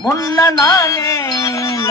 ಮುನ್ನ ನಾನೇನ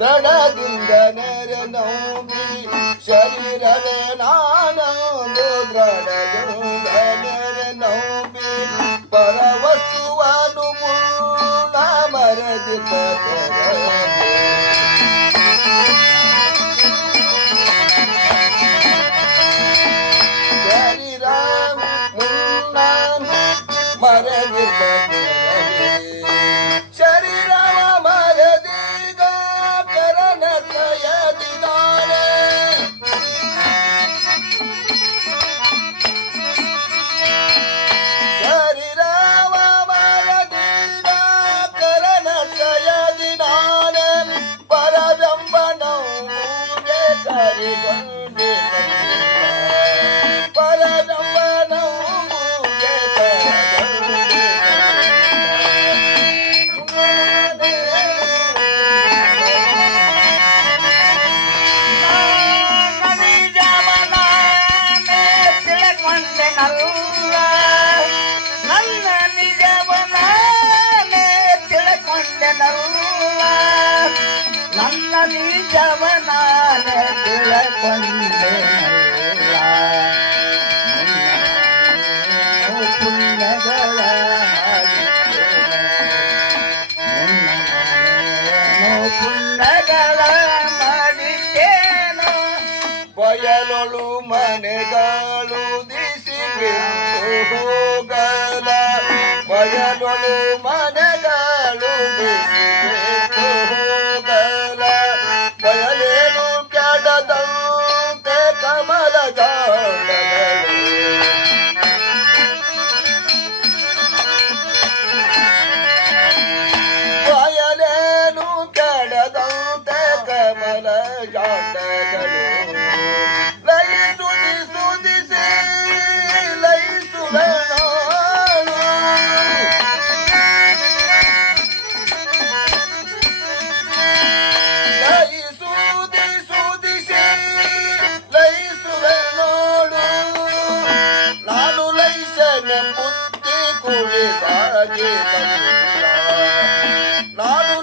ದಡದಿಂದ ನೆರೆ ನಂಬಿ ಶರೀರವೇ ನಾನೊಂದು ದೃಢದಿಂದ ನೆರೆ ನಂಬಿ ಪರವಸ್ತುವನ್ನು ಮುಳ್ಳ ಮರದಿದ್ದ ಶರೀರ ನನ್ನ ನಿಜವನಾನೇ ತಿಳ್ಕೊಂಡೆನಲ್ಲ ಮುನ್ನ ಪುಣ್ಯಗಳ ಮಾಡಿದ್ದೇನೆ ಮುನ್ನ ಪುಣ್ಯಗಳ ಮಾಡಿದ್ದೇನು ಬಯಲೊಳು ಮನೆಗಳು ಬಂದಿಲ್ಲ ನಾನು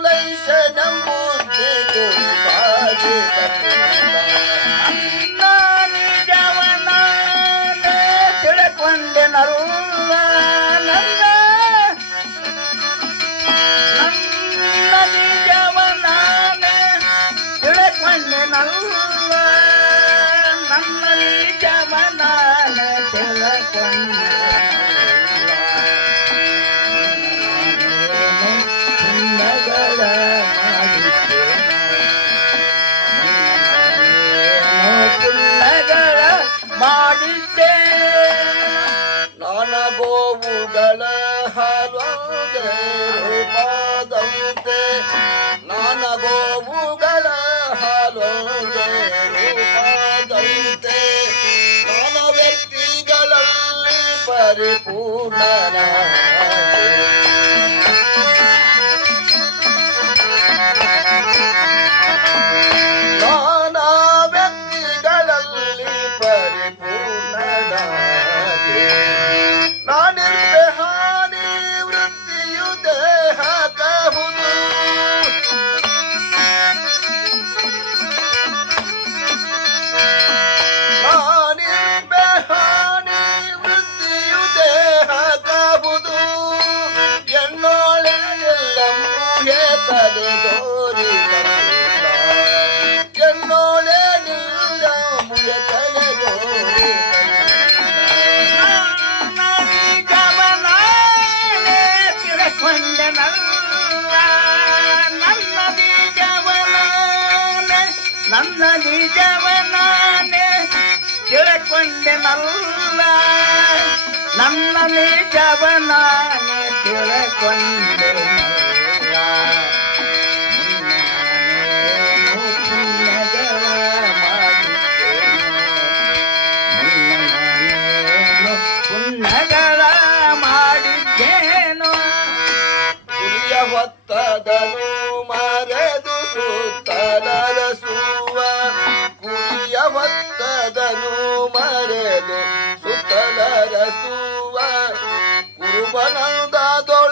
ನನ್ನ ನಿಜವನಾನೇ ತಿಳ್ಕೊಂಡೆನಲ್ಲ ನನ್ನ ನಿಜವನಾನೇ ತಿಳ್ಕೊಂಡೆನಲ್ಲ ಮಾಡಿದ್ದೇನೆ ನಾನ ಗೋವುಗಳ ಹಲವಂತೆ ರೂಪದಂತೆ. ನಾನ ಗೋವುಗಳ ಹಲವಂತೆ ರೂಪದಂತೆ. ನಾನ ವ್ಯಕ್ತಿಗಳಲ್ಲಿ ಪರಿಪೂರ್ಣನ ನನ್ನ ನಿಜವನಾನೆ ತಿಳ್ಕೊಂಡೆನಲ್ಲ ನನ್ನ ನಿಜವನಾನೆ ತಿಳ್ಕೊಂಡೆನಲ್ಲ ಹೊತ್ತದನು ಮರೆದು ಸುತ್ತಲರಸುವ ಕುರಿಯ ಒತ್ತದನು ಮರೆದು ಸುತ್ತಲರಸುವ ಕುರುಬನಂದದೊಳತಿ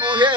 ಗುಹೆ